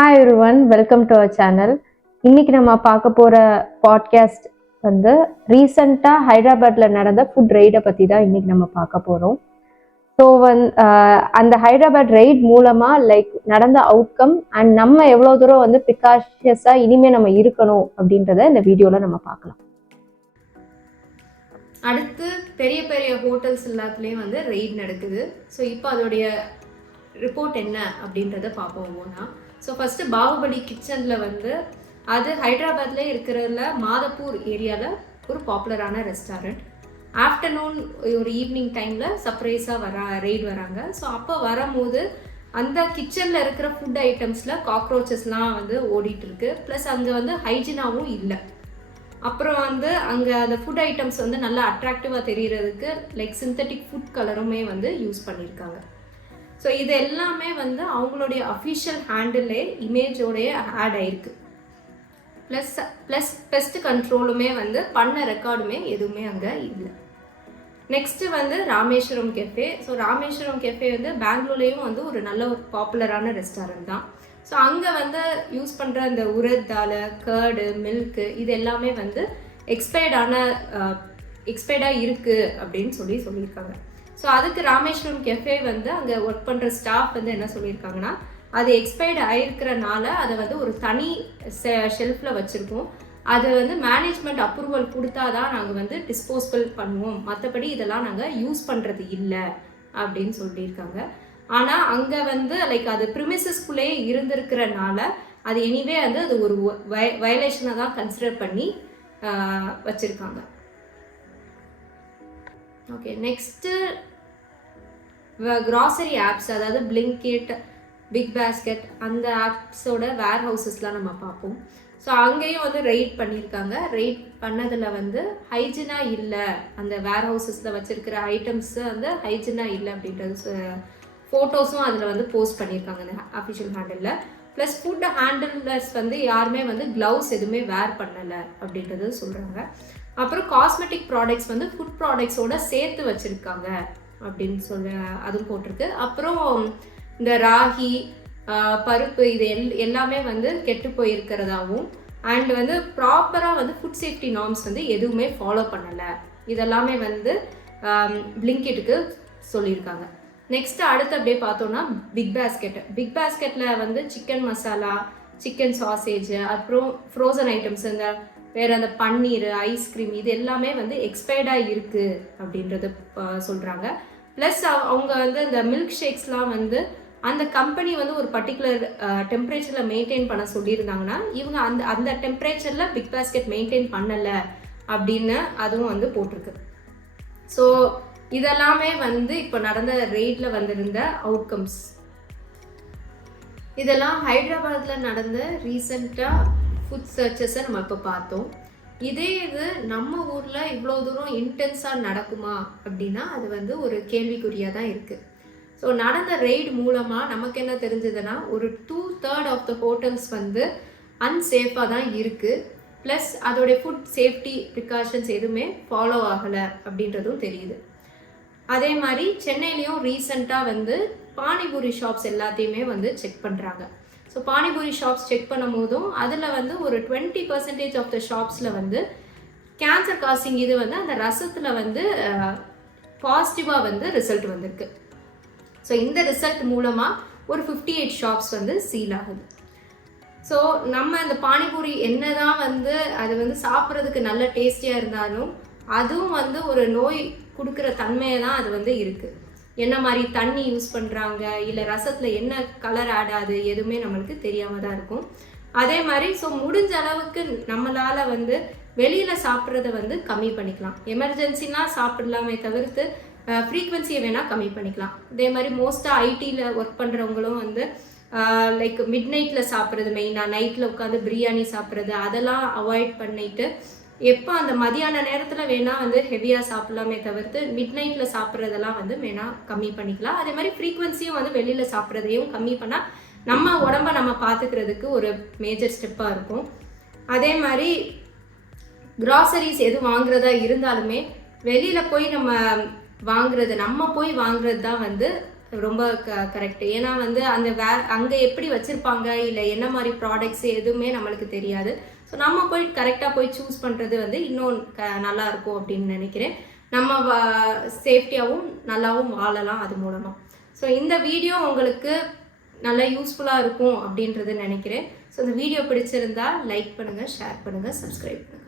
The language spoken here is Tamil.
Hi everyone, welcome to our channel. இன்னைக்கு நம்ம பார்க்க போகிற பாட்காஸ்ட் வந்து ரீசண்டாக ஹைதராபாத்தில் நடந்த ஃபுட் ரெய்டை பற்றி தான் இன்னைக்கு நம்ம பார்க்க போகிறோம். ஸோ அந்த ஹைதராபாத் ரெய்ட் மூலமாக நடந்த அவுட்கம் அண்ட் நம்ம எவ்வளோ தூரம் வந்து ப்ரிகாஷியஸாக இனிமேல் நம்ம இருக்கணும் அப்படின்றத இந்த வீடியோவில் நம்ம பார்க்கலாம். அடுத்து பெரிய பெரிய ஹோட்டல்ஸ் எல்லாத்துலேயும் வந்து ரெய்ட் நடக்குது. ஸோ இப்போ அதோடைய ரிப்போர்ட் என்ன அப்படின்றத பார்ப்போம் ஒவ்வொன்றா. ஸோ ஃபஸ்ட்டு பாகுபலி கிச்சனில் வந்து அது ஹைதராபாத்லேயே இருக்கிறதுல மாதப்பூர் ஏரியாவில் ஒரு பாப்புலரான ரெஸ்டாரண்ட். ஆஃப்டர்நூன் ஒரு ஈவினிங் டைமில் சர்ப்ரைஸாக ரெய்ட் வராங்க. ஸோ அப்போ வரும்போது அந்த கிச்சனில் இருக்கிற ஃபுட் ஐட்டம்ஸில் காக்ரோச்சஸ்லாம் வந்து ஓடிட்டுருக்கு. ப்ளஸ் அங்கே வந்து ஹைஜீனாகவும் இல்லை. அப்புறம் வந்து அங்கே அந்த ஃபுட் ஐட்டம்ஸ் வந்து நல்லா அட்ராக்டிவாக தெரிகிறதுக்கு சிந்தட்டிக் ஃபுட் கலருமே வந்து யூஸ் பண்ணியிருக்காங்க. ஸோ இது எல்லாமே வந்து அவங்களுடைய அஃபிஷியல் ஹேண்டிலே இமேஜோடைய ஆட் ஆயிருக்கு. ப்ளஸ் பெஸ்ட் கண்ட்ரோலுமே வந்து பண்ண ரெக்கார்டுமே எதுவுமே அங்கே இல்லை. நெக்ஸ்ட்டு வந்து Rameswaram cafe. So Rameswaram cafe வந்து பெங்களூர்லேயும் வந்து ஒரு நல்ல ஒரு பாப்புலரான ரெஸ்டாரண்ட் தான். ஸோ அங்கே வந்து யூஸ் பண்ணுற இந்த உரத் தால், கர்டு, மில்க்கு இது எல்லாமே வந்து எக்ஸ்பைர்டாக இருக்குது அப்படின்னு சொல்லியிருக்காங்க. ஸோ அதுக்கு ராமேஸ்வரம் கெஃபே வந்து அங்கே ஒர்க் பண்ணுற ஸ்டாஃப் வந்து என்ன சொல்லியிருக்காங்கன்னா, அது எக்ஸ்பைர்டு ஆகிருக்கிறனால அதை வந்து ஒரு தனி ஷெல்ஃபில் வச்சுருக்கோம். அது வந்து மேனேஜ்மெண்ட் அப்ரூவல் கொடுத்தா தான் நாங்கள் வந்து டிஸ்போசபிள் பண்ணுவோம், மற்றபடி இதெல்லாம் நாங்கள் யூஸ் பண்ணுறது இல்லை அப்படின்னு சொல்லியிருக்காங்க. ஆனால் அங்கே வந்து அது ப்ரிமிசஸ்குள்ளேயே இருந்திருக்கிறனால அது எனிவே வந்து அது ஒரு வயலேஷனை தான் கன்சிடர் பண்ணி வச்சுருக்காங்க. ஓகே, நெக்ஸ்ட்டு கிராசரி ஆப்ஸ், அதாவது பிளிங்கிட், பிக் பாஸ்கெட், அந்த ஆப்ஸோட வேர் ஹவுசஸ்லாம் நம்ம பார்ப்போம். ஸோ அங்கேயும் வந்து ரெய்ட் பண்ணியிருக்காங்க. ரெய்ட் பண்ணதில் வந்து ஹைஜீனாக இல்லை, அந்த வேர் ஹவுசஸில் வச்சுருக்கிற ஐட்டம்ஸு வந்து ஹைஜீனாக இல்லை அப்படின்றது ஃபோட்டோஸும் அதில் வந்து போஸ்ட் பண்ணியிருக்காங்க அந்த அஃபிஷியல் ஹேண்டிலில். ப்ளஸ் ஃபுட் ஹேண்டிலர்ஸ் வந்து யாருமே வந்து க்ளவுஸ் எதுவுமே வேர் பண்ணலை அப்படின்றது சொல்கிறாங்க. அப்புறம் காஸ்மெட்டிக் ப்ராடக்ட்ஸ் வந்து ஃபுட் ப்ராடக்ட்ஸோட சேர்த்து வச்சுருக்காங்க அப்படின்னு அதுவும் போட்டிருக்கு. அப்புறம் இந்த ராகி, பருப்பு இது எல்லாமே வந்து கெட்டு போயிருக்கிறதாவும் அண்ட் வந்து ப்ராப்பராக வந்து ஃபுட் சேஃப்டி நார்ம்ஸ் வந்து எதுவுமே ஃபாலோ பண்ணலை, இதெல்லாமே வந்து பிளிங்கிட்டுக்கு சொல்லியிருக்காங்க. நெக்ஸ்ட்டு அடுத்து அப்படியே பார்த்தோன்னா பிக் பாஸ்கெட்டில் வந்து சிக்கன் மசாலா, சிக்கன் சாசேஜ், அப்புறம் ஃப்ரோசன் ஐட்டம்ஸ், இந்த வேறு அந்த பன்னீர், ஐஸ்கிரீம் இது எல்லாமே வந்து எக்ஸ்பைர்டாக இருக்குது அப்படின்றது சொல்கிறாங்க. ப்ளஸ் அவங்க வந்து இந்த மில்க் ஷேக்ஸ்லாம் வந்து அந்த கம்பெனி வந்து ஒரு பர்டிகுலர் டெம்பரேச்சரில் மெயின்டைன் பண்ண சொல்லியிருந்தாங்கன்னா இவங்க அந்த டெம்பரேச்சரில் பிக் பாஸ்கெட் மெயின்டைன் பண்ணலை அப்படின்னு அதுவும் வந்து போட்டிருக்கு. ஸோ இதெல்லாமே வந்து இப்போ நடந்த ரெய்டில் வந்திருந்த அவுட்கம்ஸ். இதெல்லாம் ஹைதராபாத்தில் நடந்த ரீசெண்டாக ஃபுட் சர்ச்சஸை நம்ம இப்போ பார்த்தோம். இது நம்ம ஊரில் இவ்வளோ தூரம் இன்டென்ஸாக நடக்குமா அப்படின்னா அது வந்து ஒரு கேள்விக்குறியாக தான் இருக்குது. ஸோ நடந்த ரெய்டு மூலமாக நமக்கு என்ன தெரிஞ்சதுன்னா, ஒரு 2/3 ஆஃப் த ஹோட்டல்ஸ் வந்து அன்சேஃபாக தான் இருக்குது. ப்ளஸ் அதோடைய ஃபுட் சேஃப்டி ப்ரிகாஷன்ஸ் எதுவுமே ஃபாலோ ஆகலை அப்படின்றதும் தெரியுது. அதே மாதிரி சென்னையிலையும் ரீசெண்டாக வந்து பானிபூரி ஷாப்ஸ் எல்லாத்தையுமே வந்து செக் பண்ணுறாங்க. ஸோ பானிபூரி ஷாப்ஸ் செக் பண்ணும் போதும் அதில் வந்து ஒரு 20% ஆஃப் த ஷாப்ஸில் வந்து கேன்சர் காசிங் இது வந்து அந்த ரசத்தில் வந்து பாசிட்டிவாக வந்து ரிசல்ட் வந்திருக்கு. ஸோ இந்த ரிசல்ட் மூலமாக ஒரு 58 ஷாப்ஸ் வந்து சீல் ஆகுது. ஸோ நம்ம அந்த பானிபூரி என்ன தான் வந்து அது வந்து சாப்பிட்றதுக்கு நல்ல டேஸ்டியாக இருந்தாலும் அதுவும் வந்து ஒரு நோய் கொடுக்குற தன்மையை தான் அது வந்து இருக்குது. என்ன மாதிரி தண்ணி யூஸ் பண்ணுறாங்க, இல்லை ரசத்தில் என்ன கலர் ஆட் ஆகுது எதுவுமே நம்மளுக்கு தெரியாமல் தான் இருக்கும். அதே மாதிரி ஸோ முடிஞ்ச அளவுக்கு நம்மளால் வந்து வெளியில் சாப்பிட்றத வந்து கம்மி பண்ணிக்கலாம். எமர்ஜென்சினா சாப்பிடலாமே தவிர்த்து ஃப்ரீக்வன்சியை வேணால் கம்மி பண்ணிக்கலாம். இதே மாதிரி மோஸ்ட்டாக ஐடியில் ஒர்க் பண்ணுறவங்களும் வந்து மிட் நைட்டில் சாப்பிட்றது, மெயினாக நைட்டில் உட்காந்து பிரியாணி சாப்பிட்றது அதெல்லாம் அவாய்ட் பண்ணிவிட்டு எப்போ அந்த மதியான நேரத்தில் வேணால் வந்து ஹெவியாக சாப்பிட்லாமே தவிர்த்து மிட் நைட்டில் சாப்பிட்றதெல்லாம் வந்து வேணால் கம்மி பண்ணிக்கலாம். அதே மாதிரி ஃப்ரீக்வன்சியும் வந்து வெளியில் சாப்பிட்றதையும் கம்மி பண்ணால் நம்ம உடம்பை நம்ம பார்த்துக்கிறதுக்கு ஒரு மேஜர் ஸ்டெப்பாக இருக்கும். அதே மாதிரி கிராசரிஸ் எது வாங்குறதா இருந்தாலுமே வெளியில் போய் நம்ம போய் வாங்குறது தான் வந்து ரொம்ப கரெக்ட். ஏன்னா வந்து அந்த அங்கே எப்படி வச்சுருப்பாங்க இல்லை என்ன மாதிரி ப்ராடக்ட்ஸ் எதுவுமே நம்மளுக்கு தெரியாது. ஸோ நம்ம போய் கரெக்டாக போய் சூஸ் பண்ணுறது வந்து இன்னும் நல்லா இருக்கும் அப்படின்னு நினைக்கிறேன். நம்ம சேஃப்டியாகவும் நல்லாவும் வாழலாம் அது மூலமாக. ஸோ இந்த வீடியோ உங்களுக்கு நல்லா யூஸ்ஃபுல்லாக இருக்கும் அப்படின்றது நினைக்கிறேன். ஸோ இந்த வீடியோ பிடிச்சிருந்தா லைக் பண்ணுங்கள், ஷேர் பண்ணுங்கள், சப்ஸ்கிரைப் பண்ணுங்கள்.